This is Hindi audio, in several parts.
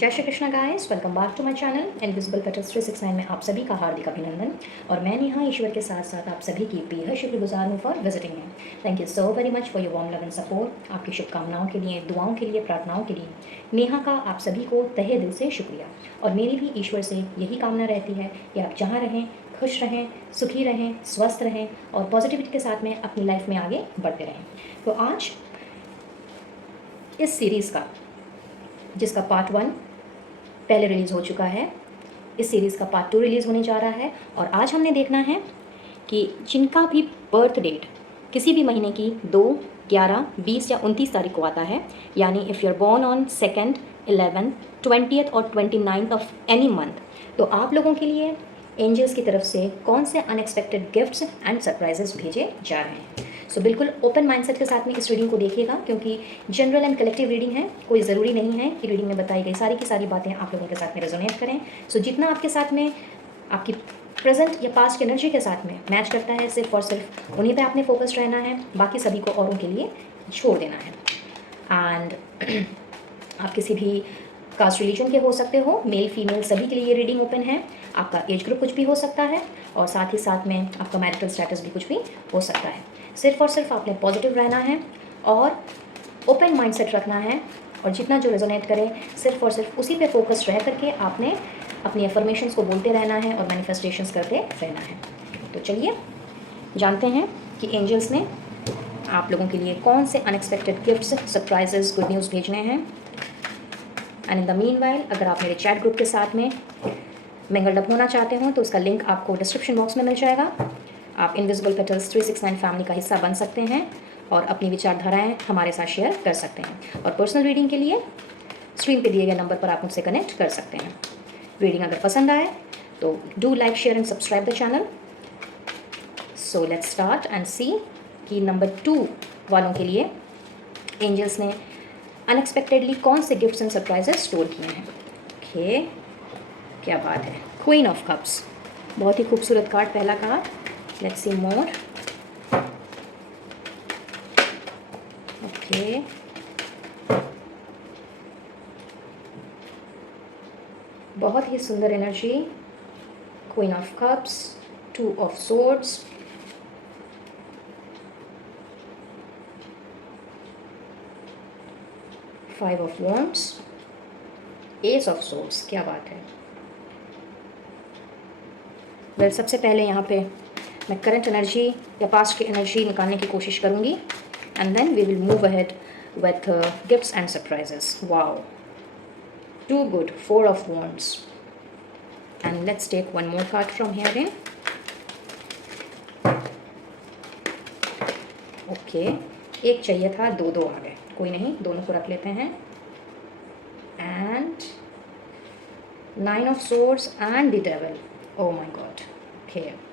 जय Shri Krishna guys, welcome back to my channel invisible petals 369 में आप सभी का हार्दिक अभिनंदन। और मैं नेहा ईश्वर के साथ साथ आप सभी की बेहद शुक्रगुजार हूँ for visiting me. Thank you so very much for your warm love and support. आपकी शुभकामनाओं के लिए, दुआओं के लिए, प्रार्थनाओं के लिए नेहा का आप सभी को तहे दिल से शुक्रिया। और मेरी भी ईश्वर से यही कामना रहती है कि आप जहाँ रहें खुश रहें, सुखी रहें, स्वस्थ रहें और पॉजिटिविटी के साथ में अपनी लाइफ में आगे बढ़ते रहें। तो आज इस सीरीज़ का, जिसका पार्ट 1 पहले रिलीज़ हो चुका है, इस सीरीज़ का पार्ट 2 रिलीज़ होने जा रहा है। और आज हमने देखना है कि जिनका भी बर्थ डेट किसी भी महीने की 2, 11, 20 या 29 तारीख को आता है, यानी if you are born on 2nd, 11th, 20th और 29th ऑफ एनी मंथ, तो आप लोगों के लिए एंजल्स की तरफ से कौन से अनएक्सपेक्टेड गिफ्ट्स एंड सरप्राइजेस भेजे जा रहे हैं। सो बिल्कुल ओपन माइंडसेट के साथ में इस रीडिंग को देखिएगा, क्योंकि जनरल एंड कलेक्टिव रीडिंग है। कोई ज़रूरी नहीं है कि रीडिंग में बताई गई सारी की सारी बातें आप लोगों के साथ में रेजोनेट करें। सो जितना आपके साथ में आपकी प्रेजेंट या पास्ट की एनर्जी के साथ में मैच करता है, सिर्फ और सिर्फ उन्हीं पे आपने फोकस रहना है, बाकी सभी को औरों के लिए छोड़ देना है। एंड आप किसी भी कास्ट रिलीजन के हो सकते हो, मेल फीमेल सभी के लिए ये रीडिंग ओपन है। आपका एज ग्रुप कुछ भी हो सकता है और साथ ही साथ में आपका मैरिटल स्टेटस भी कुछ भी हो सकता है। सिर्फ और सिर्फ आपने पॉजिटिव रहना है और ओपन माइंडसेट रखना है, और जितना जो रेजोनेट करे सिर्फ और सिर्फ उसी पे फोकस रह करके आपने अपनी अफर्मेशंस को बोलते रहना है और मैनिफेस्टेशंस करते रहना है। तो चलिए जानते हैं कि एंजल्स ने आप लोगों के लिए कौन से unexpected gifts, surprises, good news भेजने हैं। एंड इन द मीनवाइल, अगर आप मेरे चैट ग्रुप के साथ में मिंगल्ड अप होना चाहते हो तो उसका लिंक आपको डिस्क्रिप्शन बॉक्स में मिल जाएगा। आप इनविजिबल पेटल्स 369 फैमिली का हिस्सा बन सकते हैं और अपनी विचारधाराएं हमारे साथ शेयर कर सकते हैं। और पर्सनल रीडिंग के लिए स्क्रीन पे दिए गए नंबर पर आप मुझसे कनेक्ट कर सकते हैं। रीडिंग अगर पसंद आए तो do like, share and subscribe the channel. So let's start and see कि नंबर 2 वालों के लिए एंजल्स ने अनएक्सपेक्टेडली कौन से गिफ्ट्स एंड सरप्राइजेस स्टोर किए हैं। ओके, क्या बात है। क्वीन ऑफ कप्स, बहुत ही खूबसूरत कार्ड, पहला card. Let's see more. Okay, बहुत ही सुंदर energy. Queen of cups, 2 of swords, five of wands, ace of swords. क्या बात है। वेल, सबसे पहले यहाँ पे मैं करंट एनर्जी या पास्ट की एनर्जी निकालने की कोशिश करूँगी, and then we will move ahead with gifts and surprises. Wow, too good, 4 of wands. And let's take one more card from here in. Okay, एक चाहिए था, 2 आ गए, कोई नहीं, दोनों को रख लेते हैं। And 9 of swords and the devil. Oh my God. Okay,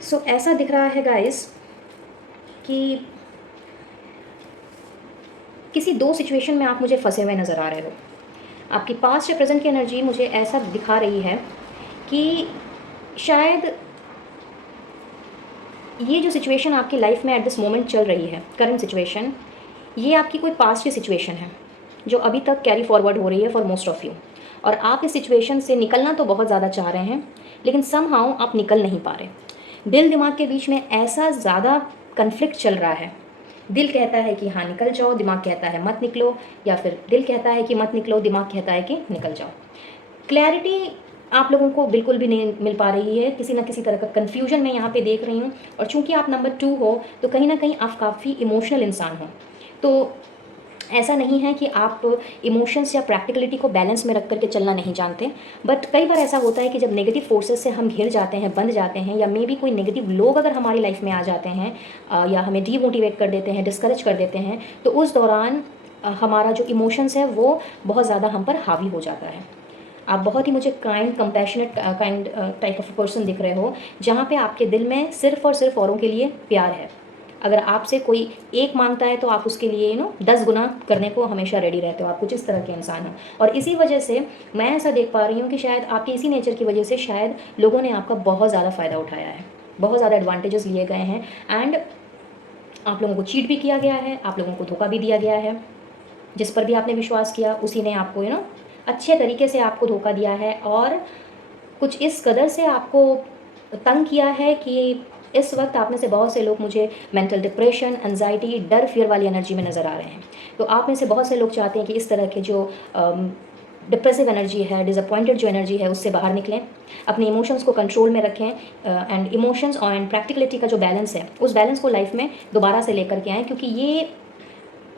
so ऐसा दिख रहा है गाइस कि किसी 2 सिचुएशन में आप मुझे फंसे हुए नज़र आ रहे हो। आपकी पास्ट या प्रेजेंट की एनर्जी मुझे ऐसा दिखा रही है कि शायद ये जो सिचुएशन आपकी लाइफ में एट दिस मोमेंट चल रही है, करंट सिचुएशन, ये आपकी कोई पास्ट की सिचुएशन है जो अभी तक कैरी फॉरवर्ड हो रही है फॉर मोस्ट ऑफ यू। और आप इस सिचुएशन से निकलना तो बहुत ज़्यादा चाह रहे हैं, लेकिन समहाउ आप निकल नहीं पा रहे। दिल दिमाग के बीच में ऐसा ज़्यादा कन्फ्लिक्ट चल रहा है। दिल कहता है कि हाँ निकल जाओ, दिमाग कहता है मत निकलो, या फिर दिल कहता है कि मत निकलो, दिमाग कहता है कि निकल जाओ। क्लैरिटी आप लोगों को बिल्कुल भी नहीं मिल पा रही है, किसी ना किसी तरह का कन्फ्यूजन मैं यहाँ पे देख रही हूँ। और चूंकि आप नंबर 2 हो तो कहीं ना कहीं आप काफ़ी इमोशनल इंसान हो। तो ऐसा नहीं है कि आप इमोशंस या प्रैक्टिकलिटी को बैलेंस में रख करके चलना नहीं जानते, बट कई बार ऐसा होता है कि जब नेगेटिव फोर्सेस से हम घिर जाते हैं, बंध जाते हैं, या मे बी कोई नेगेटिव लोग अगर हमारी लाइफ में आ जाते हैं या हमें डीमोटिवेट कर देते हैं, डिस्करेज कर देते हैं, तो उस दौरान हमारा जो इमोशंस है वो बहुत ज़्यादा हम पर हावी हो जाता है। आप बहुत ही मुझे kind, compassionate kind type of person दिख रहे हो, जहाँ पे आपके दिल में सिर्फ और सिर्फ औरों के लिए प्यार है। अगर आपसे कोई एक मांगता है तो आप उसके लिए 10 गुना करने को हमेशा रेडी रहते हो। आप कुछ इस तरह के इंसान हो, और इसी वजह से मैं ऐसा देख पा रही हूँ कि शायद आपके इसी नेचर की वजह से शायद लोगों ने आपका बहुत ज़्यादा फ़ायदा उठाया है, बहुत ज़्यादा एडवांटेजेस लिए गए हैं। एंड आप लोगों को चीट भी किया गया है, आप लोगों को धोखा भी दिया गया है। जिस पर भी आपने विश्वास किया उसी ने आपको अच्छे तरीके से आपको धोखा दिया है, और कुछ इस कदर से आपको तंग किया है कि इस वक्त आप में से बहुत से लोग मुझे मेंटल डिप्रेशन, एंजाइटी, डर, फियर वाली एनर्जी में नज़र आ रहे हैं। तो आप में से बहुत से लोग चाहते हैं कि इस तरह के जो डिप्रेसिव एनर्जी है, डिसअपॉइंटेड जो एनर्जी है, उससे बाहर निकलें, अपने इमोशंस को कंट्रोल में रखें, एंड इमोशंस और एंड प्रैक्टिकलिटी का जो बैलेंस है उस बैलेंस को लाइफ में दोबारा से लेकर के आएँ, क्योंकि ये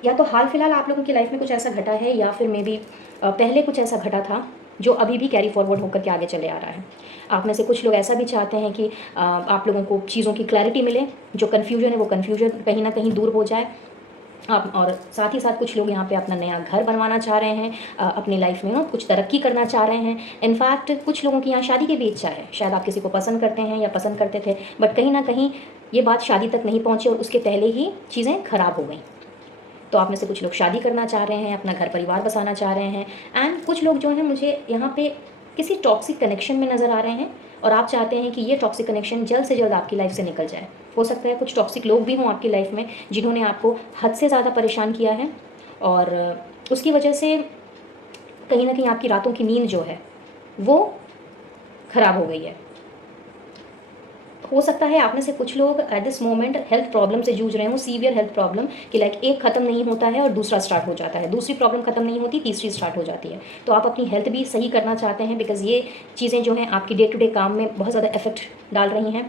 या तो हाल फिलहाल आप लोगों की लाइफ में कुछ ऐसा घटा है, या फिर मे बी पहले कुछ ऐसा घटा था जो अभी भी कैरी फॉरवर्ड होकर के आगे चले आ रहा है। आप में से कुछ लोग ऐसा भी चाहते हैं कि आप लोगों को चीज़ों की क्लैरिटी मिले, जो कन्फ्यूजन है वो कन्फ्यूजन कहीं ना कहीं दूर हो जाए। आप और साथ ही साथ कुछ लोग यहाँ पे अपना नया घर बनवाना चाह रहे हैं, अपनी लाइफ में कुछ तरक्की करना चाह रहे हैं। इनफैक्ट कुछ लोगों की यहाँ शादी की भी इच्छा है, शायद आप किसी को पसंद करते हैं या पसंद करते थे, बट कहीं ना कहीं ये बात शादी तक नहीं पहुँची और उसके पहले ही चीज़ें खराब हो गई। तो आप में से कुछ लोग शादी करना चाह रहे हैं, अपना घर परिवार बसाना चाह रहे हैं, एंड कुछ लोग जो हैं मुझे यहाँ पे किसी टॉक्सिक कनेक्शन में नज़र आ रहे हैं, और आप चाहते हैं कि ये टॉक्सिक कनेक्शन जल्द से जल्द आपकी लाइफ से निकल जाए। हो सकता है कुछ टॉक्सिक लोग भी हों आपकी लाइफ में जिन्होंने आपको हद से ज़्यादा परेशान किया है, और उसकी वजह से कहीं ना कहीं आपकी रातों की नींद जो है वो ख़राब हो गई है। हो सकता है आप में से कुछ लोग at this moment health problem से जूझ रहे हो, सीवियर हेल्थ प्रॉब्लम कि लाइक एक ख़त्म नहीं होता है और दूसरा स्टार्ट हो जाता है, दूसरी प्रॉब्लम ख़त्म नहीं होती, तीसरी स्टार्ट हो जाती है। तो आप अपनी हेल्थ भी सही करना चाहते हैं, बिकॉज ये चीज़ें जो हैं आपकी डे टू डे काम में बहुत ज़्यादा इफेक्ट डाल रही हैं।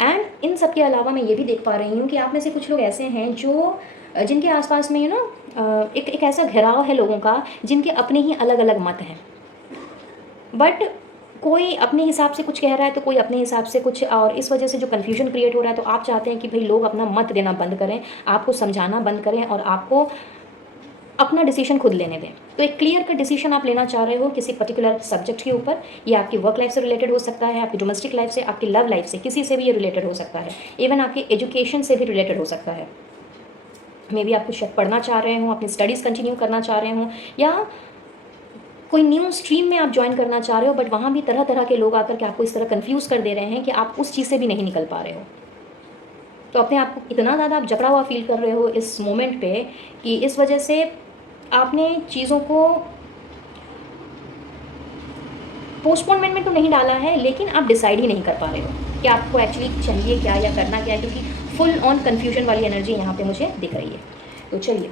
एंड इन सब के अलावा मैं ये भी देख पा रही हूँ कि आप में से कुछ लोग ऐसे हैं जो जिनके आसपास में एक ऐसा घेराव है लोगों का जिनके अपने ही अलग अलग मत हैं, बट कोई अपने हिसाब से कुछ कह रहा है तो कोई अपने हिसाब से कुछ, और इस वजह से जो कन्फ्यूजन क्रिएट हो रहा है। तो आप चाहते हैं कि भाई लोग अपना मत देना बंद करें, आपको समझाना बंद करें और आपको अपना डिसीजन खुद लेने दें। तो एक क्लियर कट डिसीजन आप लेना चाह रहे हो किसी पर्टिकुलर सब्जेक्ट के ऊपर। ये आपकी वर्क लाइफ से रिलेटेड हो सकता है, आपकी डोमेस्टिक लाइफ से, आपकी लव लाइफ से, किसी से भी ये रिलेटेड हो सकता है, इवन आपकी एजुकेशन से भी रिलेटेड हो सकता है। मे बी आप कुछ पढ़ना चाह रहे हो, अपनी स्टडीज़ कंटिन्यू करना चाह रहे हो, या कोई न्यू स्ट्रीम में आप ज्वाइन करना चाह रहे हो, बट वहाँ भी तरह तरह के लोग आकर के आपको इस तरह कन्फ्यूज़ कर दे रहे हैं कि आप उस चीज़ से भी नहीं निकल पा रहे हो। तो अपने आप को इतना ज़्यादा आप जकड़ा हुआ फील कर रहे हो इस मोमेंट पे कि इस वजह से आपने चीज़ों को पोस्टपोनमेंट में तो नहीं डाला है, लेकिन आप डिसाइड ही नहीं कर पा रहे हो कि आपको एक्चुअली चाहिए क्या या करना क्या है, क्योंकि फुल ऑन कन्फ्यूजन वाली एनर्जी यहाँ पे मुझे दिख रही है। तो चलिए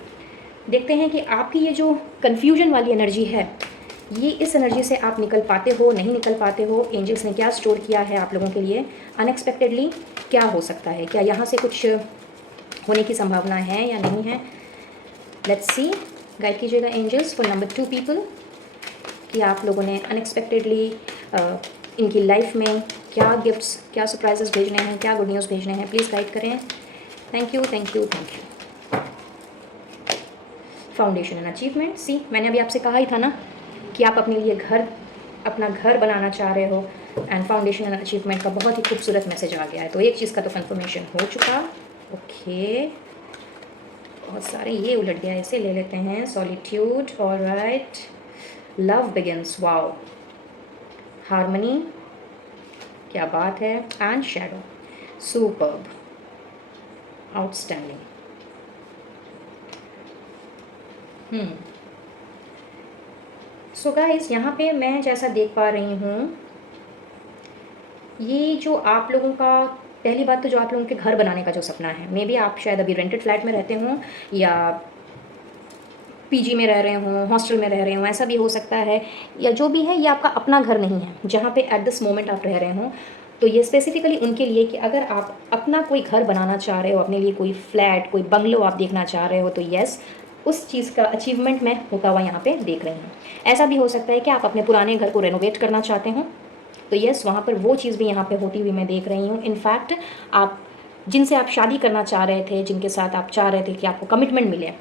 देखते हैं कि आपकी ये जो कन्फ्यूजन वाली एनर्जी है, ये इस एनर्जी से आप निकल पाते हो, नहीं निकल पाते हो। एंजल्स ने क्या स्टोर किया है आप लोगों के लिए अनएक्सपेक्टेडली, क्या हो सकता है, क्या यहाँ से कुछ होने की संभावना है या नहीं है। लेट्स सी, गाइड कीजिएगा एंजल्स फॉर नंबर 2 पीपल कि आप लोगों ने अनएक्सपेक्टेडली इनकी लाइफ में क्या गिफ्ट्स, क्या सरप्राइजेस भेजने हैं, क्या गुड न्यूज़ भेजने हैं। प्लीज़ गाइड करें। Thank you, thank you, thank you. Foundation and achievement. See, मैंने अभी आपसे कहा ही था ना कि आप अपने लिए अपना घर बनाना चाह रहे हो, एंड फाउंडेशन एंड अचीवमेंट का बहुत ही खूबसूरत मैसेज आ गया है। तो एक चीज़ का तो कंफर्मेशन हो चुका। ओके, बहुत सारे ये उलट गया, इसे ले लेते हैं। Solitude, alright. Love begins, wow. Harmony, क्या बात है। And shadow, superb, outstanding. So guys, यहाँ पे मैं जैसा देख पा रही हूँ, ये जो आप लोगों का, पहली बात तो जो आप लोगों के घर बनाने का जो सपना है, मे बी आप शायद अभी रेंटेड फ्लैट में रहते हों या पीजी में रह रहे हों, हॉस्टल में रह रहे हों, ऐसा भी हो सकता है, या जो भी है ये आपका अपना घर नहीं है जहाँ पे एट दिस मोमेंट आप रह रहे हों। तो ये स्पेसिफिकली उनके लिए कि अगर आप अपना कोई घर बनाना चाह रहे हो, अपने लिए कोई फ्लैट, कोई बंगलो आप देखना चाह रहे हो, तो येस, उस चीज़ का अचीवमेंट मैं होता हुआ यहाँ पे देख रही हूँ। ऐसा भी हो सकता है कि आप अपने पुराने घर को रेनोवेट करना चाहते हो, तो येस, वहाँ पर वो चीज़ भी यहाँ पे होती हुई मैं देख रही हूँ। इनफैक्ट आप जिनसे आप शादी करना चाह रहे थे, जिनके साथ आप चाह रहे थे कि आपको कमिटमेंट मिले,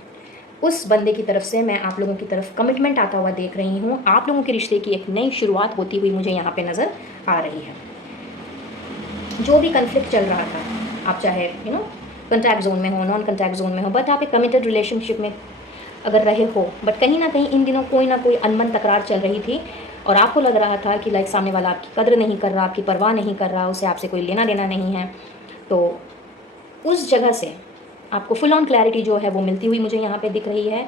उस बंदे की तरफ से मैं आप लोगों की तरफ कमिटमेंट आता हुआ देख रही हूँ। आप लोगों के रिश्ते की एक नई शुरुआत होती हुई मुझे यहाँ पे नज़र आ रही है। जो भी कन्फ्लिक्ट चल रहा था, आप चाहे कॉन्टैक्ट जोन में हो, नॉन कॉन्टैक्ट जोन में हो, बट आप एक कमिटेड रिलेशनशिप में अगर रहे हो, बट कहीं ना कहीं इन दिनों कोई ना कोई अनबन तकरार चल रही थी और आपको लग रहा था कि लाइक सामने वाला आपकी कद्र नहीं कर रहा, आपकी परवाह नहीं कर रहा, उसे आपसे कोई लेना देना नहीं है। तो उस जगह से आपको फुल ऑन क्लैरिटी जो है वो मिलती हुई मुझे यहाँ पे दिख रही है।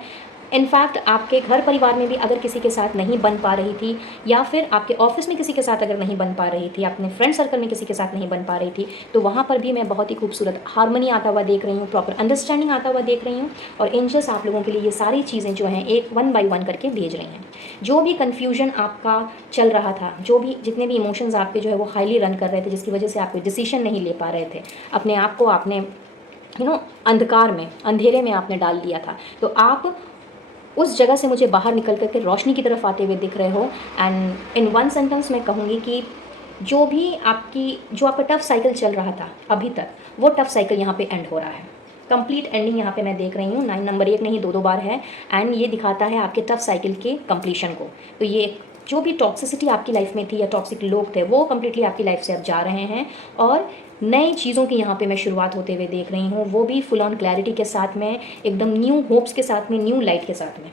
इनफैक्ट आपके घर परिवार में भी अगर किसी के साथ नहीं बन पा रही थी, या फिर आपके ऑफिस में किसी के साथ अगर नहीं बन पा रही थी, अपने फ्रेंड सर्कल में किसी के साथ नहीं बन पा रही थी, तो वहाँ पर भी मैं बहुत ही खूबसूरत हार्मनी आता हुआ देख रही हूँ, प्रॉपर अंडरस्टैंडिंग आता हुआ देख रही हूँ। और एंजल्स आप लोगों के लिए ये सारी चीज़ें जो हैं एक 1 बाय 1 करके भेज रही हैं। जो भी कन्फ्यूजन आपका चल रहा था, जो भी जितने भी इमोशंस आपके जो है वो हाईली रन कर रहे थे, जिसकी वजह से आप कोई डिसीजन नहीं ले पा रहे थे, अपने आप को आपने अंधकार में, अंधेरे में आपने डाल दिया था, तो आप उस जगह से मुझे बाहर निकल करके रोशनी की तरफ आते हुए दिख रहे हो। एंड इन वन सेंटेंस मैं कहूँगी कि जो आपका टफ साइकिल चल रहा था अभी तक, वो टफ साइकिल यहाँ पे एंड हो रहा है। कंप्लीट एंडिंग यहाँ पे मैं देख रही हूँ। 9 नंबर 1 नहीं 2 बार है, एंड ये दिखाता है आपके टफ साइकिल के कंप्लीशन को। तो ये जो भी टॉक्सिसिटी आपकी लाइफ में थी या टॉक्सिक लोग थे, वो कम्प्लीटली आपकी लाइफ से अब जा रहे हैं, और नई चीज़ों की यहाँ पे मैं शुरुआत होते हुए देख रही हूँ, वो भी फुल ऑन क्लैरिटी के साथ में, एकदम न्यू होप्स के साथ में, न्यू लाइट के साथ में।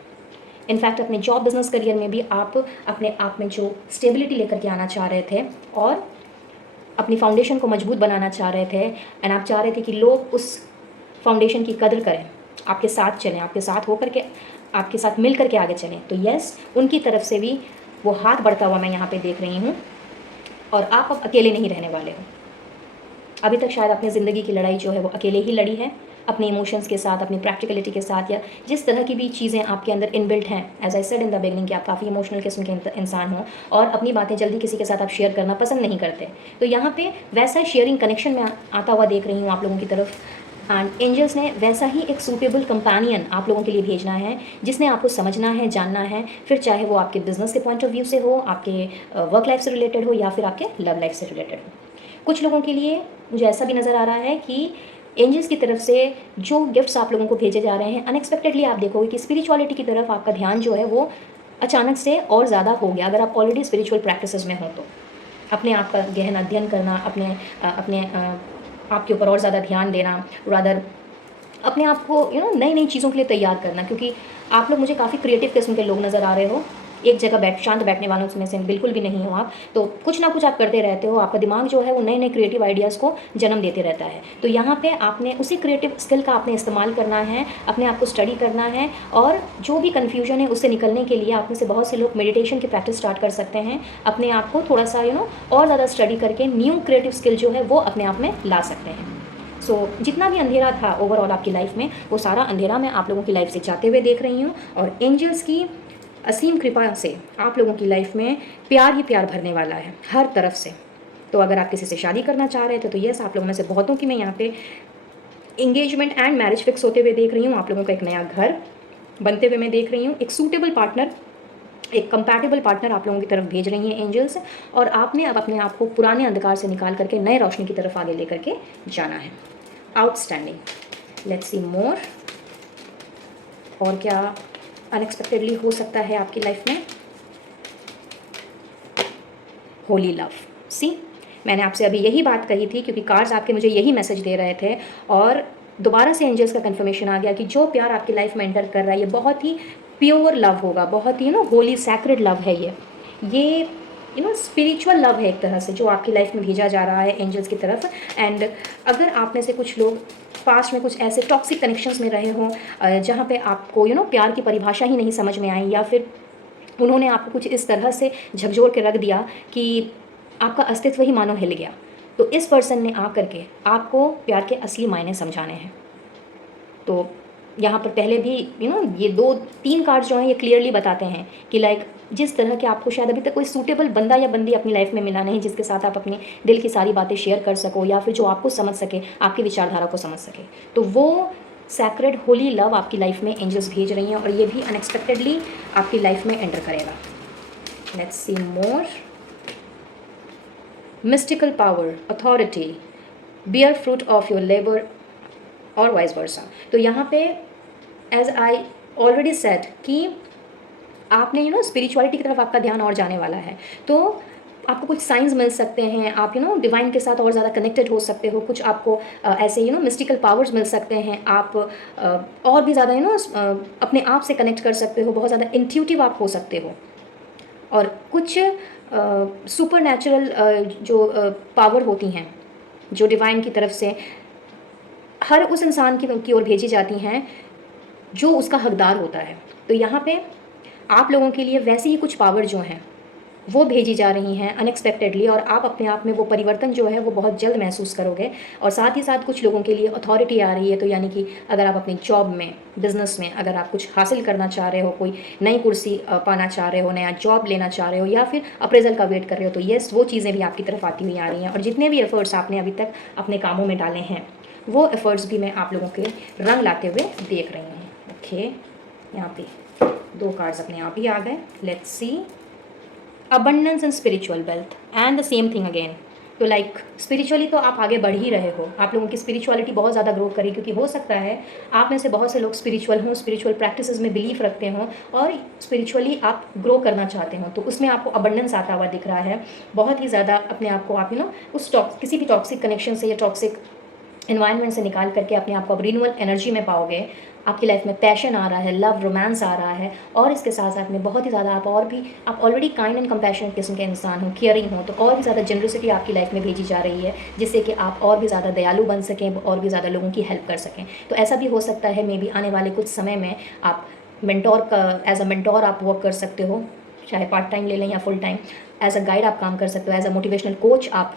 इनफैक्ट अपने जॉब बिजनेस करियर में भी आप अपने आप में जो स्टेबिलिटी लेकर के आना चाह रहे थे और अपनी फाउंडेशन को मजबूत बनाना चाह रहे थे, एंड आप चाह रहे थे कि लोग उस फाउंडेशन की कदर करें, आपके साथ चलें, आपके साथ होकर के, आपके साथ मिल करके आगे चलें, तो यस, उनकी तरफ से भी वो हाथ बढ़ता हुआ मैं यहाँ पे देख रही हूँ। और आप अब अकेले नहीं रहने वाले हो। अभी तक शायद अपनी ज़िंदगी की लड़ाई जो है वो अकेले ही लड़ी है, अपने इमोशंस के साथ, अपनी प्रैक्टिकलिटी के साथ, या जिस तरह की भी चीज़ें आपके अंदर इनबिल्ट हैं। As I said in the beginning कि आप काफ़ी इमोशनल किस्म के इंसान हो और अपनी बातें जल्दी किसी के साथ आप शेयर करना पसंद नहीं करते, तो यहाँ पे वैसा शेयरिंग कनेक्शन में आता हुआ देख रही हूँ आप लोगों की तरफ। एंड एंजल्स ने वैसा ही एक सूटेबल कंपेनियन आप लोगों के लिए भेजना है, जिसने आपको समझना है, जानना है, फिर चाहे वो आपके बिजनेस के पॉइंट ऑफ व्यू से हो, आपके वर्क लाइफ से रिलेटेड हो, या फिर आपके लव लाइफ से रिलेटेड हो। कुछ लोगों के लिए मुझे ऐसा भी नज़र आ रहा है कि एंजल्स की तरफ से जो गिफ्ट्स आप लोगों को भेजे जा रहे हैं, अनएक्सपेक्टेडली आप देखोगे कि स्पिरिचुअलिटी की तरफ आपका ध्यान जो है वो अचानक से और ज़्यादा हो गया। अगर आप ऑलरेडी स्पिरिचुअल प्रैक्टिसेस में हो तो अपने आप का गहन अध्ययन करना, अपने आपके ऊपर और ज़्यादा ध्यान देना, रादर अपने आप को नई नई चीज़ों के लिए तैयार करना, क्योंकि आप लोग मुझे काफ़ी क्रिएटिव किस्म के लोग नज़र आ रहे हो। एक जगह शांत बैठने वालों में से बिल्कुल भी नहीं हो आप, तो कुछ ना कुछ आप करते रहते हो। आपका दिमाग जो है वो नए नए क्रिएटिव आइडियाज़ को जन्म देते रहता है। तो यहाँ पे आपने उसी क्रिएटिव स्किल का आपने इस्तेमाल करना है, अपने आप को स्टडी करना है, और जो भी कन्फ्यूजन है उससे निकलने के लिए आप में से बहुत से लोग मेडिटेशन की प्रैक्टिस स्टार्ट कर सकते हैं। अपने आप को थोड़ा सा और ज़्यादा स्टडी करके न्यू क्रिएटिव स्किल जो है वो अपने आप में ला सकते हैं। सो जितना भी अंधेरा था ओवरऑल आपकी लाइफ में, वो सारा अंधेरा मैं आप लोगों की लाइफ से जाते हुए देख रही हूँ, और एंजल्स की असीम कृपा से आप लोगों की लाइफ में प्यार ही प्यार भरने वाला है हर तरफ से। तो अगर आप किसी से शादी करना चाह रहे थे तो यस, आप लोगों में से बहुतों की मैं यहाँ पे इंगेजमेंट एंड मैरिज फिक्स होते हुए देख रही हूँ। आप लोगों का एक नया घर बनते हुए मैं देख रही हूँ। एक सूटेबल पार्टनर, एक कंपैटिबल पार्टनर आप लोगों की तरफ भेज रही हैं एंजल्स, और आपने अब अपने आप को पुराने अंधकार से निकाल करके नए रोशनी की तरफ आगे लेकर के जाना है। आउटस्टैंडिंग। लेट्स सी मोर। और क्या अनएक्सपेक्टेडली हो सकता है आपकी लाइफ में? होली लव। सी, मैंने आपसे अभी यही बात कही थी, क्योंकि कार्ड्स आपके मुझे यही मैसेज दे रहे थे, और दोबारा से एंजल्स का कंफर्मेशन आ गया कि जो प्यार आपकी लाइफ में एंटर कर रहा है ये बहुत ही प्योर लव होगा, बहुत ही होली सैक्रेड लव है। ये स्पिरिचुअल लव है एक तरह से, जो आपकी लाइफ में भेजा जा रहा है एंजल्स की तरफ। एंड अगर आप में से कुछ लोग पास्ट में कुछ ऐसे टॉक्सिक कनेक्शंस में रहे हों जहाँ पे आपको प्यार की परिभाषा ही नहीं समझ में आई, या फिर उन्होंने आपको कुछ इस तरह से झकझोर के रख दिया कि आपका अस्तित्व ही मानो हिल गया, तो इस पर्सन ने आ करके आपको प्यार के असली मायने समझाने हैं। तो यहाँ पर पहले भी ये 2-3 कार्ड्स जो हैं ये क्लियरली बताते हैं कि लाइक जिस तरह के आपको शायद अभी तक कोई सूटेबल बंदा या बंदी अपनी लाइफ में मिला नहीं, जिसके साथ आप अपने दिल की सारी बातें शेयर कर सको, या फिर जो आपको समझ सके, आपकी विचारधारा को समझ सके, तो वो सैक्रेड होली लव आपकी लाइफ में एंजल्स भेज रही हैं, और ये भी अनएक्सपेक्टेडली आपकी लाइफ में एंटर करेगा। Let's see more. Mystical power, authority, bear fruit of your labour, और वाइस वर्सा। तो यहाँ पे एज आई ऑलरेडी सेड कि आपने स्पिरिचुअलिटी की तरफ आपका ध्यान और जाने वाला है, तो आपको कुछ साइंस मिल सकते हैं, आप डिवाइन के साथ और ज़्यादा कनेक्टेड हो सकते हो, कुछ आपको ऐसे मिस्टिकल पावर्स मिल सकते हैं, आप और भी ज़्यादा अपने आप से कनेक्ट कर सकते हो, बहुत ज़्यादा इंट्यूटिव आप हो सकते हो, और कुछ सुपर नेचुरल जो पावर होती हैं जो डिवाइन की तरफ से हर उस इंसान की ओर भेजी जाती हैं जो उसका हकदार होता है। तो यहाँ पे आप लोगों के लिए वैसे ही कुछ पावर जो हैं वो भेजी जा रही हैं अनएक्सपेक्टेडली, और आप अपने आप में वो परिवर्तन जो है वो बहुत जल्द महसूस करोगे। और साथ ही साथ कुछ लोगों के लिए अथॉरिटी आ रही है। तो यानी कि अगर आप अपनी जॉब में, बिजनेस में अगर आप कुछ हासिल करना चाह रहे हो, कोई नई कुर्सी पाना चाह रहे हो, नया जॉब लेना चाह रहे हो, या फिर अप्रेजल का वेट कर रहे हो, तो ये वो चीज़ें भी आपकी तरफ आती हुई आ रही हैं। और जितने भी एफर्ट्स आपने अभी तक अपने कामों में डाले हैं वो एफर्ट्स भी मैं आप लोगों के रंग लाते हुए देख रही हूँ। ओके, यहाँ पे 2 कार्ड्स अपने आप ही आ गए। Let's see, abundance and spiritual wealth and the same thing again. तो लाइक स्पिरिचुअली तो आप आगे बढ़ ही रहे हो, आप लोगों की स्पिरिचुअलिटी बहुत ज़्यादा ग्रो करी, क्योंकि हो सकता है आप में से बहुत से लोग स्पिरिचुअल हों, स्पिरिचुअल प्रैक्टिसेस में बिलीफ रखते हों और स्पिरिचुअली आप ग्रो करना चाहते हो। तो उसमें आपको अबंडेंस आता हुआ दिख रहा है बहुत ही ज़्यादा। अपने आप को आप उस किसी भी टॉक्सिक कनेक्शन से या टॉक्सिक इन्वायरमेंट से निकाल करके अपने आप को अब रिन्यूअल एनर्जी में पाओगे। आपकी लाइफ में पैशन आ रहा है, लव, रोमांस आ रहा है, और इसके साथ साथ में बहुत ही ज़्यादा आप ऑलरेडी काइंड एंड कंपैशनेट किस्म के इंसान हो, केयरिंग हो, तो और भी ज़्यादा जनरसिटी आपकी लाइफ में भेजी जा रही है, जिससे कि आप और भी ज़्यादा दयालु बन सकें, और भी ज़्यादा लोगों की हेल्प कर सकें। तो ऐसा भी हो सकता है मे बी आने वाले कुछ समय में आप मेंटोर का एज अ मेंटोर आप वर्क कर सकते हो, चाहे पार्ट टाइम ले लें या full time. As a guide आप काम कर सकते हो, एज अ मोटिवेशनल कोच आप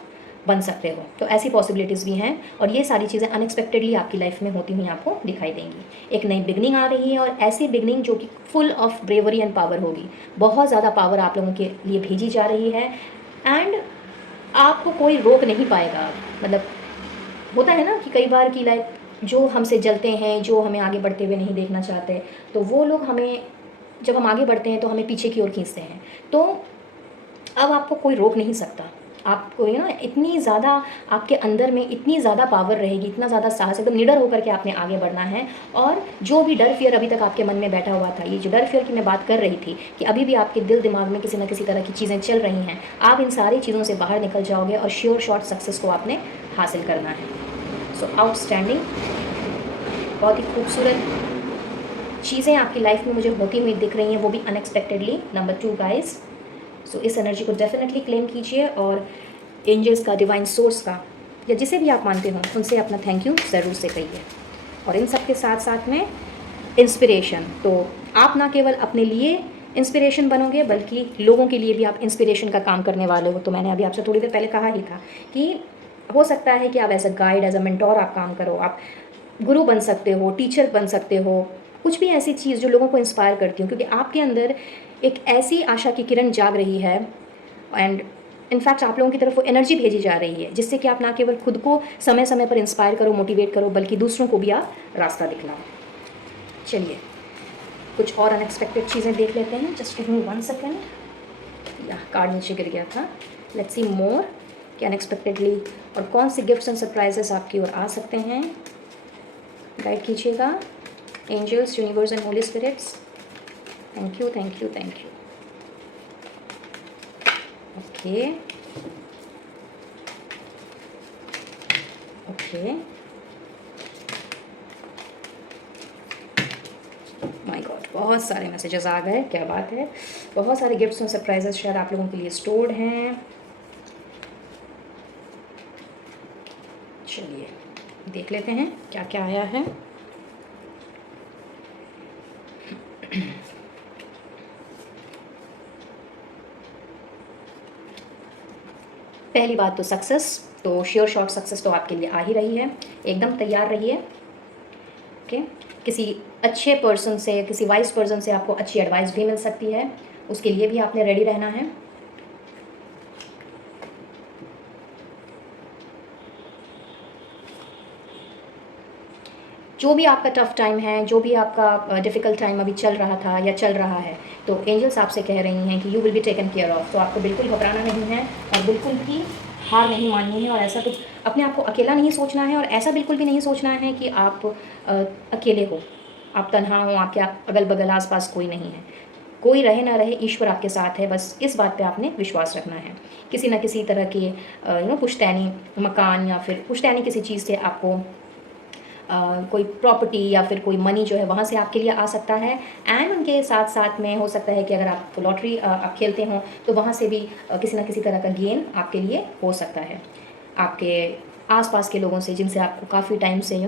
बन सकते हो। तो ऐसी पॉसिबिलिटीज़ भी हैं, और ये सारी चीज़ें अनएक्सपेक्टेडली आपकी लाइफ में होती हुई आपको दिखाई देंगी। एक नई बिगनिंग आ रही है, और ऐसी बिगनिंग जो कि full of bravery and power होगी। बहुत ज़्यादा पावर आप लोगों के लिए भेजी जा रही है, एंड आपको कोई रोक नहीं पाएगा। मतलब होता है ना कि कई बार की लाइफ जो हमसे जलते हैं, जो हमें आगे बढ़ते हुए नहीं देखना चाहते, तो वो लोग हमें, जब हम आगे बढ़ते हैं तो हमें पीछे की ओर खींचते हैं। तो अब आपको कोई रोक नहीं सकता। आपको इतनी ज़्यादा आपके अंदर में इतनी ज़्यादा पावर रहेगी, इतना ज़्यादा साहस, एकदम निडर होकर के आपने आगे बढ़ना है। और जो भी डर फियर अभी तक आपके मन में बैठा हुआ था, ये जो डर फियर की मैं बात कर रही थी कि अभी भी आपके दिल दिमाग में किसी न किसी तरह की चीज़ें चल रही हैं, आप इन सारी चीज़ों से बाहर निकल जाओगे और श्योर शॉर्ट सक्सेस को आपने हासिल करना है। सो आउटस्टैंडिंग, बहुत ही खूबसूरत चीज़ें आपकी लाइफ में मुझे होती हुई दिख रही हैं, वो भी अनएक्सपेक्टेडली। नंबर 2 गाइस, सो इस एनर्जी को डेफिनेटली क्लेम कीजिए, और एंजल्स का, डिवाइन सोर्स का, या जिसे भी आप मानते हो, उनसे अपना थैंक यू ज़रूर से कहिए। और इन सब के साथ साथ में इंस्पिरेशन, तो आप ना केवल अपने लिए इंस्पिरेशन बनोगे, बल्कि लोगों के लिए भी आप इंस्पिरेशन का काम करने वाले हो। तो मैंने अभी आपसे थोड़ी देर पहले कहा ही था कि हो सकता है कि आप as a guide, as a mentor आप काम करो, आप गुरु बन सकते हो, टीचर बन सकते हो, कुछ भी ऐसी चीज़ जो लोगों को इंस्पायर करती हो, क्योंकि आपके अंदर एक ऐसी आशा की किरण जाग रही है, एंड इनफैक्ट आप लोगों की तरफ वो एनर्जी भेजी जा रही है, जिससे कि आप ना केवल खुद को समय समय पर इंस्पायर करो, मोटिवेट करो, बल्कि दूसरों को भी आप रास्ता दिखलाओ। चलिए कुछ और अनएक्सपेक्टेड चीज़ें देख लेते हैं। जस्ट गिव मी 1 सेकेंड, या कार्ड नीचे गिर गया था। लेट्स सी मोर कि अनएक्सपेक्टेडली और कौन से गिफ्ट्स एंड सरप्राइजेस आपकी ओर आ सकते हैं। गाइड कीजिएगा angels, universe and holy spirits. Thank you, thank you, thank you. Okay okay, my god, बहुत सारे मैसेजेस आ गए, क्या बात है। बहुत सारे गिफ्ट्स और सरप्राइजेस शायद आप लोगों के लिए स्टोर्ड हैं। चलिए देख लेते हैं क्या क्या आया है। पहली बात तो सक्सेस, तो श्योर शॉर्ट सक्सेस तो आपके लिए आ ही रही है, एकदम तैयार रहिए। ओके, किसी अच्छे पर्सन से, किसी वाइज पर्सन से आपको अच्छी एडवाइस भी मिल सकती है, उसके लिए भी आपने रेडी रहना है। जो भी आपका टफ टाइम है, जो भी आपका डिफ़िकल्ट टाइम अभी चल रहा था या चल रहा है, तो एंजल्स आपसे कह रही हैं कि you will be taken care of. तो आपको बिल्कुल घबराना नहीं है, और बिल्कुल भी हार नहीं माननी है, और ऐसा कुछ अपने आप को अकेला नहीं सोचना है, और ऐसा बिल्कुल भी नहीं सोचना है कि आप अकेले हो, आप तन्हा हो, आपके अगल बगल आस पास कोई नहीं है। कोई रहे ना रहे, ईश्वर आपके साथ है, बस इस बात पे आपने विश्वास रखना है। किसी न किसी तरह की पुश्तैनी मकान या फिर पुश्तैनी किसी चीज़ से आपको कोई प्रॉपर्टी या फिर कोई मनी जो है वहाँ से आपके लिए आ सकता है। एंड उनके साथ साथ में हो सकता है कि अगर आप लॉटरी आप खेलते हो, तो वहाँ से भी किसी न किसी तरह का गेन आपके लिए हो सकता है। आपके आसपास के लोगों से जिनसे आपको काफ़ी टाइम से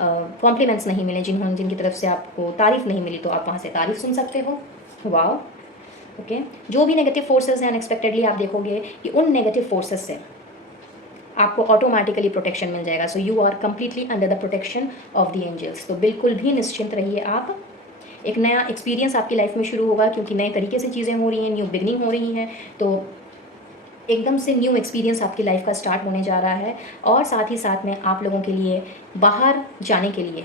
कॉम्प्लीमेंट्स नहीं मिले, जिनकी तरफ से आपको तारीफ़ नहीं मिली, तो आप वहाँ से तारीफ़ सुन सकते हो। वाह, ओके। जो भी नेगेटिव फोर्सेस हैं अनएक्सपेक्टेडली आप देखोगे कि उन नेगेटिव फोर्सेस से आपको ऑटोमेटिकली प्रोटेक्शन मिल जाएगा। So you are completely under the protection of the angels. तो बिल्कुल भी निश्चिंत रहिए आप। एक नया एक्सपीरियंस आपकी लाइफ में शुरू होगा, क्योंकि नए तरीके से चीज़ें हो रही हैं, न्यू बिगनिंग हो रही हैं, तो एकदम से न्यू एक्सपीरियंस आपकी लाइफ का स्टार्ट होने जा रहा है। और साथ ही साथ में आप लोगों के लिए बाहर जाने के लिए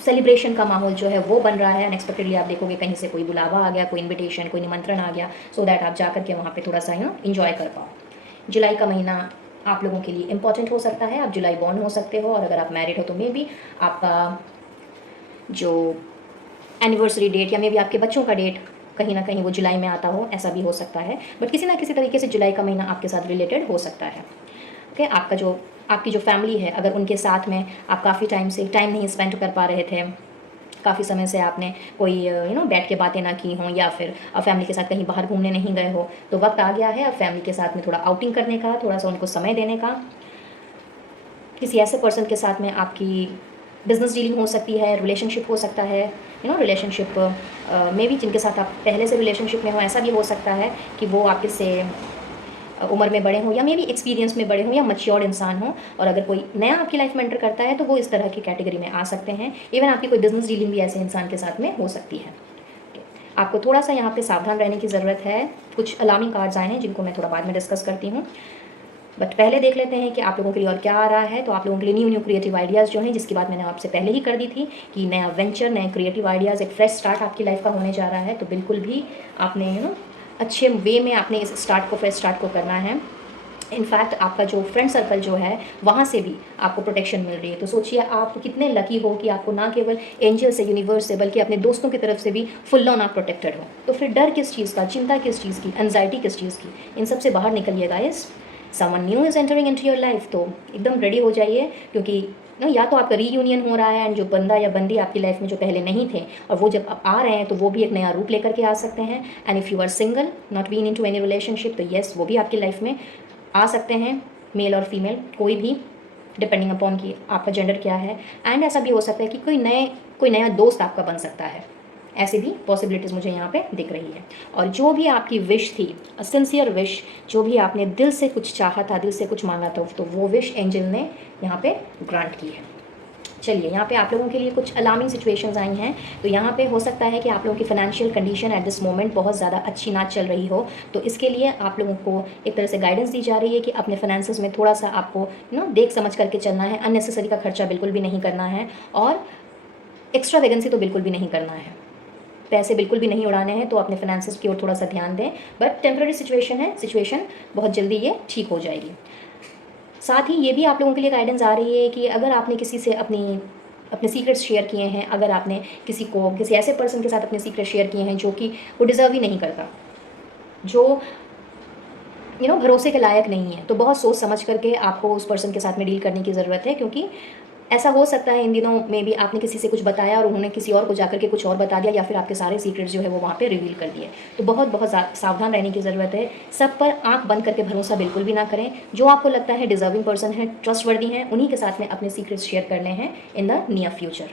सेलिब्रेशन का माहौल जो है वो बन रहा है। अनएक्सपेक्टेडली आप देखोगे कहीं से कोई बुलावा आ गया, कोई इन्विटेशन, कोई निमंत्रण आ गया, सो दैट आप जा करके वहाँ पे थोड़ा सा इंजॉय कर पाओ। जुलाई का महीना आप लोगों के लिए इंपॉर्टेंट हो सकता है। आप जुलाई बॉर्न हो सकते हो, और अगर आप मैरिड हो तो मे बी आपका जो एनिवर्सरी डेट या मे बी आपके बच्चों का डेट कहीं ना कहीं वो जुलाई में आता हो, ऐसा भी हो सकता है। बट किसी ना किसी तरीके से जुलाई का महीना आपके साथ रिलेटेड हो सकता है। ओके, आपकी जो फैमिली है, अगर उनके साथ में आप काफ़ी टाइम से टाइम नहीं स्पेंड कर पा रहे थे, काफ़ी समय से आपने कोई बैठ के बातें ना की हों, या फिर अब फैमिली के साथ कहीं बाहर घूमने नहीं गए हो, तो वक्त आ गया है अब फैमिली के साथ में थोड़ा आउटिंग करने का, थोड़ा सा उनको समय देने का। किसी ऐसे पर्सन के साथ में आपकी बिजनेस डीलिंग हो सकती है, रिलेशनशिप हो सकता है, रिलेशनशिप में भी जिनके साथ आप पहले से रिलेशनशिप में हो, ऐसा भी हो सकता है कि वो आपके से उम्र में बड़े हों, या मे बी एक्सपीरियंस में बड़े हों, या मैच्योर्ड इंसान हो। और अगर कोई नया आपकी लाइफ में एंटर करता है तो वो इस तरह की कैटेगरी में आ सकते हैं। इवन आपकी कोई बिजनेस डीलिंग भी ऐसे इंसान के साथ में हो सकती है। आपको थोड़ा सा यहाँ पे सावधान रहने की ज़रूरत है। कुछ अलार्मिंग कार्ड्स आए हैं जिनको मैं थोड़ा बाद में डिस्कस करती हूँ, बट पहले देख लेते हैं कि आप लोगों के लिए और क्या आ रहा है। तो आप लोगों के लिए न्यू क्रिएटिव आइडियाज़ जो हैं, जिसकी बात मैंने आपसे पहले ही कर दी थी कि नया वेंचर, नए क्रिएटिव आइडियाज़, एक फ्रेश स्टार्ट आपकी लाइफ का होने जा रहा है। तो बिल्कुल भी आपने अच्छे वे में आपने इस फ्रेश स्टार्ट को करना है। इनफैक्ट आपका जो फ्रेंड सर्कल जो है वहाँ से भी आपको प्रोटेक्शन मिल रही है। तो सोचिए आप कितने लकी हो कि आपको ना केवल एंजल से, यूनिवर्स से, बल्कि अपने दोस्तों की तरफ से भी फुल ऑन आप प्रोटेक्टेड हो। तो फिर डर किस चीज़ का, चिंता किस चीज़ की, एंजाइटी किस चीज़ की, इन सब से बाहर निकलिए guys. Someone new is entering into your life, तो एकदम रेडी हो जाइए, क्योंकि या तो आपका रीयूनियन हो रहा है, एंड जो बंदा या बंदी आपकी लाइफ में जो पहले नहीं थे, और वो जब अब आ रहे हैं तो वो भी एक नया रूप लेकर के आ सकते हैं। And if you are single, not been into any relationship, तो येस, वो भी आपकी लाइफ में आ सकते हैं, मेल और फीमेल कोई भी, डिपेंडिंग अपॉन कि आपका जेंडर क्या है। एंड ऐसा भी हो सकता है कि कोई नया दोस्त आपका बन सकता है। ऐसी भी पॉसिबिलिटीज़ मुझे यहाँ पे दिख रही है। और जो भी आपकी विश थी, सिंसियर विश, जो भी आपने दिल से कुछ चाहा था, दिल से कुछ मांगा था, तो वो विश एंजल ने यहाँ पे ग्रांट की है। चलिए, यहाँ पे आप लोगों के लिए कुछ अलार्मिंग सिचुएशंस आई हैं। तो यहाँ पे हो सकता है कि आप लोगों की financial condition at this moment बहुत ज़्यादा अच्छी ना चल रही हो। तो इसके लिए आप लोगों को एक तरह से गाइडेंस दी जा रही है कि अपने फाइनेंसेस में थोड़ा सा आपको देख समझ करके चलना है। अननेसेसरी का खर्चा बिल्कुल भी नहीं करना है, और एक्स्ट्रा वेगेंसी तो बिल्कुल भी नहीं करना है, पैसे बिल्कुल भी नहीं उड़ाने हैं। तो अपने फाइनेंसेस की ओर थोड़ा सा ध्यान दें। बट टेम्प्रेरी सिचुएशन है, सिचुएशन बहुत जल्दी ये ठीक हो जाएगी। साथ ही ये भी आप लोगों के लिए गाइडेंस आ रही है कि अगर आपने किसी से अपने सीक्रेट्स शेयर किए हैं, अगर आपने किसी ऐसे पर्सन के साथ अपने सीक्रेट शेयर किए हैं जो कि वो डिज़र्व ही नहीं करता, जो भरोसे के लायक नहीं है, तो बहुत सोच समझ करके आपको उस पर्सन के साथ में डील करने की ज़रूरत है। क्योंकि ऐसा हो सकता है इन दिनों में भी आपने किसी से कुछ बताया और उन्होंने किसी और को जाकर के कुछ और बता दिया, या फिर आपके सारे सीक्रेट्स जो है वो वहाँ पे रिवील कर दिए। तो बहुत सावधान रहने की ज़रूरत है। सब पर आंख बंद करके भरोसा बिल्कुल भी ना करें। जो आपको लगता है डिजर्विंग पर्सन है, ट्रस्टवर्दी हैं, उन्हीं के साथ में अपने सीक्रेट्स शेयर करने हैं इन द नियर फ्यूचर।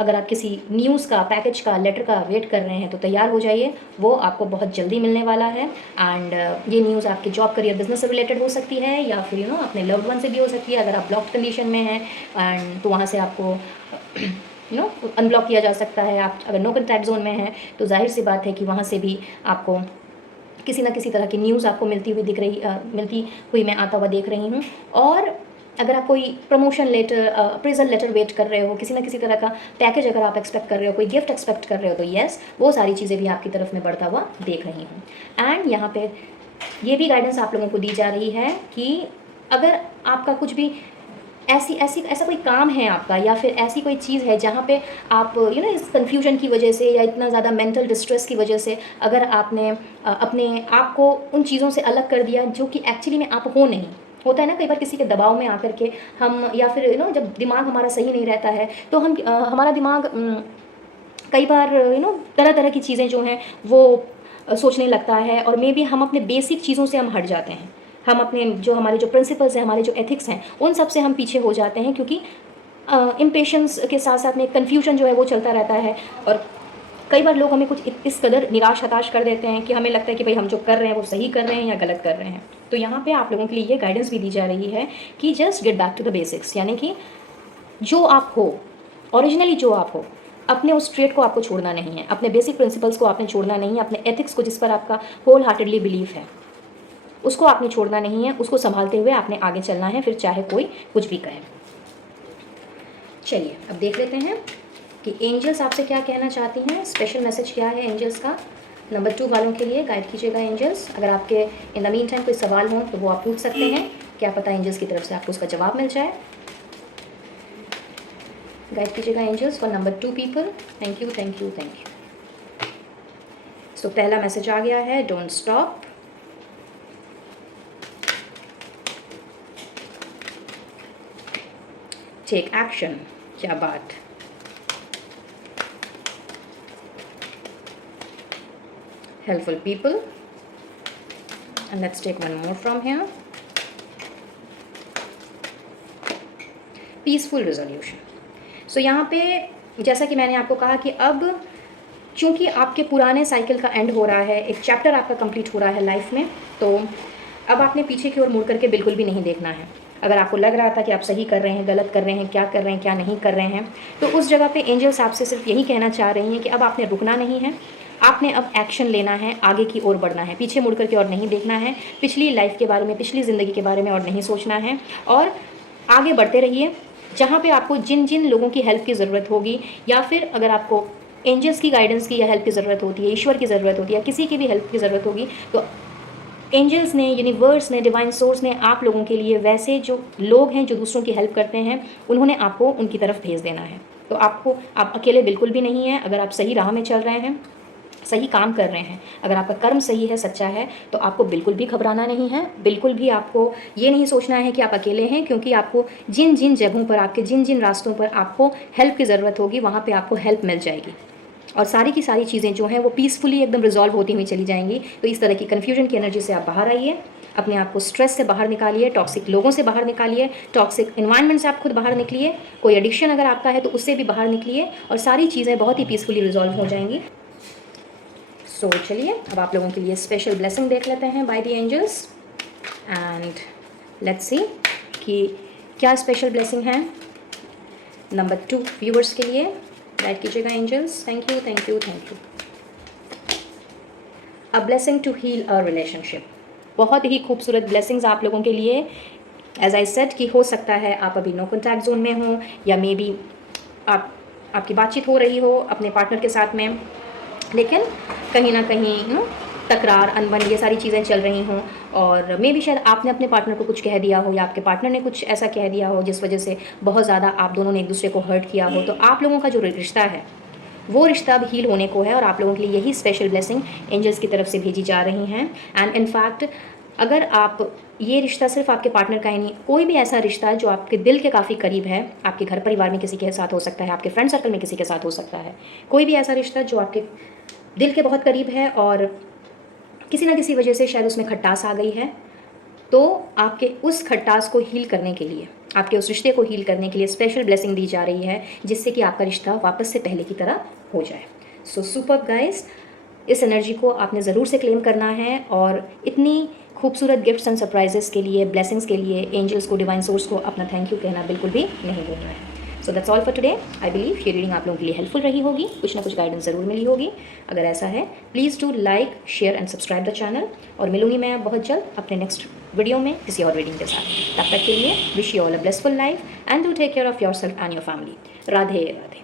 अगर आप किसी न्यूज़ का, पैकेज का, लेटर का वेट कर रहे हैं तो तैयार हो जाइए, वो आपको बहुत जल्दी मिलने वाला है। एंड ये न्यूज़ आपके जॉब, करियर, बिजनेस से रिलेटेड हो सकती है, या फिर अपने लव्ड वन से भी हो सकती है। अगर आप ब्लॉक्ड कंडीशन में हैं एंड तो वहाँ से आपको अनब्लॉक किया जा सकता है। आप अगर नो कॉन्टैक्ट जोन में हैं तो जाहिर सी बात है कि वहाँ से भी आपको किसी ना किसी तरह की न्यूज़ आपको मिलती हुई मैं आता हुआ देख रही हूँ। और अगर आप कोई promotion letter, appraisal letter wait कर रहे हो, किसी ना किसी तरह का पैकेज अगर आप एक्सपेक्ट कर रहे हो, कोई गिफ्ट एक्सपेक्ट कर रहे हो, तो येस, वो सारी चीज़ें भी आपकी तरफ में बढ़ता हुआ देख रही हूँ। एंड यहाँ पे ये भी गाइडेंस आप लोगों को दी जा रही है कि अगर आपका कुछ भी ऐसा कोई काम है आपका, या फिर ऐसी कोई चीज़ है जहाँ पे आप इस कन्फ्यूजन की वजह से या इतना ज़्यादा मेंटल डिस्ट्रेस की वजह से अगर आपने अपने आप को उन चीज़ों से अलग कर दिया जो कि एक्चुअली में आप हो नहीं। होता है ना कई बार किसी के दबाव में आकर के हम, या फिर जब दिमाग हमारा सही नहीं रहता है तो हम हमारा दिमाग कई बार तरह तरह की चीज़ें जो हैं वो सोचने लगता है, और मे बी हम अपने बेसिक चीज़ों से हम हट जाते हैं। हम अपने जो हमारे जो प्रिंसिपल्स हैं, हमारे जो एथिक्स हैं, उन सब से हम पीछे हो जाते हैं, क्योंकि इम्पेशंस के साथ साथ में कन्फ्यूजन जो है वो चलता रहता है। और कई बार लोग हमें कुछ इस कदर निराश हताश कर देते हैं कि हमें लगता है कि भाई हम जो कर रहे हैं वो सही कर रहे हैं या गलत कर रहे हैं। तो यहाँ पे आप लोगों के लिए ये गाइडेंस भी दी जा रही है कि just get back to the basics, यानी कि जो आप हो, ओरिजिनली जो आप हो, अपने उस ट्रेट को आपको छोड़ना नहीं है, अपने बेसिक प्रिंसिपल्स को आपने छोड़ना नहीं है, अपने एथिक्स को जिस पर आपका होल हार्टेडली बिलीफ है उसको आपने छोड़ना नहीं है, उसको संभालते हुए आपने आगे चलना है, फिर चाहे कोई कुछ भी कहे। चलिए अब देख लेते हैं कि एंजल्स आपसे क्या कहना चाहती हैं, स्पेशल मैसेज क्या है एंजल्स का। नंबर 2 वालों के लिए गाइड कीजिएगा एंजल्स। अगर आपके इन द मीन टाइम कोई सवाल हो तो वो आप पूछ सकते हैं, क्या पता एंजल्स की तरफ से आपको उसका जवाब मिल जाए। गाइड कीजिएगा angels for number 2 people. Thank you thank you thank you. So पहला मैसेज आ गया है, डोंट स्टॉप। टेक एक्शन, क्या बात। Helpful people, and let's take one more from here. Peaceful resolution. So यहाँ पे जैसा कि मैंने आपको कहा कि अब चूँकि आपके पुराने साइकिल का एंड हो रहा है, एक चैप्टर आपका कंप्लीट हो रहा है लाइफ में, तो अब आपने पीछे की ओर मुड़ करके बिल्कुल भी नहीं देखना है। अगर आपको लग रहा था कि आप सही कर रहे हैं, गलत कर रहे हैं, क्या कर रहे हैं, क्या नहीं कर रहे हैं, तो उस जगह पे एंजल्स आपसे सिर्फ यही कहना चाह रही हैं कि अब आपने रुकना नहीं है, आपने अब एक्शन लेना है, आगे की ओर बढ़ना है, पीछे मुड़ करके और नहीं देखना है, पिछली लाइफ के बारे में, पिछली ज़िंदगी के बारे में और नहीं सोचना है, और आगे बढ़ते रहिए। जहाँ पे आपको जिन जिन लोगों की हेल्प की ज़रूरत होगी, या फिर अगर आपको एंजल्स की गाइडेंस की या हेल्प की ज़रूरत होती है, ईश्वर की ज़रूरत होती है, या किसी की भी हेल्प की ज़रूरत होगी, तो एंजल्स ने, यूनिवर्स ने, डिवाइन सोर्स ने आप लोगों के लिए वैसे जो लोग हैं जो दूसरों की हेल्प करते हैं, उन्होंने आपको उनकी तरफ भेज देना है। तो आप अकेले बिल्कुल भी नहीं हैं। अगर आप सही राह में चल रहे हैं, सही काम कर रहे हैं, अगर आपका कर्म सही है, सच्चा है, तो आपको बिल्कुल भी घबराना नहीं है। बिल्कुल भी आपको ये नहीं सोचना है कि आप अकेले हैं, क्योंकि आपको जिन जिन जगहों पर, आपके जिन जिन रास्तों पर आपको हेल्प की ज़रूरत होगी, वहाँ पे आपको हेल्प मिल जाएगी, और सारी की सारी चीज़ें जो हैं वो पीसफुली एकदम रिजॉल्व होती हुई चली जाएंगी। तो इस तरह की कन्फ्यूजन की एनर्जी से आप बाहर आइए, अपने आप को स्ट्रेस से बाहर निकालिए, टॉक्सिक लोगों से बाहर निकालिए, टॉक्सिक इन्वायरमेंट से आप खुद बाहर निकलिए, कोई एडिक्शन अगर आपका है तो उससे भी बाहर निकलिए, और सारी चीज़ें बहुत ही पीसफुली रिजॉल्व हो जाएंगी। सो चलिए अब आप लोगों के लिए स्पेशल ब्लेसिंग देख लेते हैं by the angels, and let's see कि क्या स्पेशल ब्लेसिंग है नंबर 2 व्यूअर्स के लिए। गाइड कीजिएगा angels. Thank you thank you thank you. A blessing to heal a relationship. बहुत ही खूबसूरत ब्लेसिंग्स आप लोगों के लिए। एज आई सेड कि हो सकता है आप अभी नो कॉन्टैक्ट जोन में हो, या मे बी आपकी बातचीत हो रही हो अपने पार्टनर के साथ में, लेकिन कहीं ना कहीं तकरार, अनबन, ये सारी चीज़ें चल रही हों, और मे भी शायद आपने अपने पार्टनर को कुछ कह दिया हो, या आपके पार्टनर ने कुछ ऐसा कह दिया हो जिस वजह से बहुत ज़्यादा आप दोनों ने एक दूसरे को हर्ट किया हो। तो आप लोगों का जो रिश्ता है वो रिश्ता अब हील होने को है, और आप लोगों के लिए यही स्पेशल ब्लेसिंग एंजल्स की तरफ से भेजी जा रही हैं। एंड इनफैक्ट अगर आप ये रिश्ता सिर्फ आपके पार्टनर का ही नहीं, कोई भी ऐसा रिश्ता जो आपके दिल के काफ़ी करीब है, आपके घर परिवार में किसी के साथ हो सकता है, आपके फ्रेंड सर्कल में किसी के साथ हो सकता है, कोई भी ऐसा रिश्ता जो आपके दिल के बहुत करीब है और किसी ना किसी वजह से शायद उसमें खटास आ गई है, तो आपके उस खटास को हील करने के लिए, आपके उस रिश्ते को हील करने के लिए स्पेशल ब्लेसिंग दी जा रही है, जिससे कि आपका रिश्ता वापस से पहले की तरह हो जाए। सो सुपर्ब गाइस, इस एनर्जी को आपने ज़रूर से क्लेम करना है, और इतनी खूबसूरत गिफ्ट्स एंड सरप्राइजेस के लिए, ब्लेसिंग्स के लिए एंजल्स को, डिवाइन सोर्स को अपना थैंक यू कहना बिल्कुल भी नहीं भूलना है। So that's all for today. I believe ये रीडिंग आप लोगों के लिए हेल्पफुल रही होगी, कुछ ना कुछ गाइडेंस ज़रूर मिली होगी। अगर ऐसा है please do like, share and subscribe the channel, और मिलूंगी मैं बहुत जल्द अपने नेक्स्ट वीडियो में किसी और रीडिंग के साथ। तब तक के लिए wish you all a blessful life, and do take care of yourself and your family. Radhe Radhe.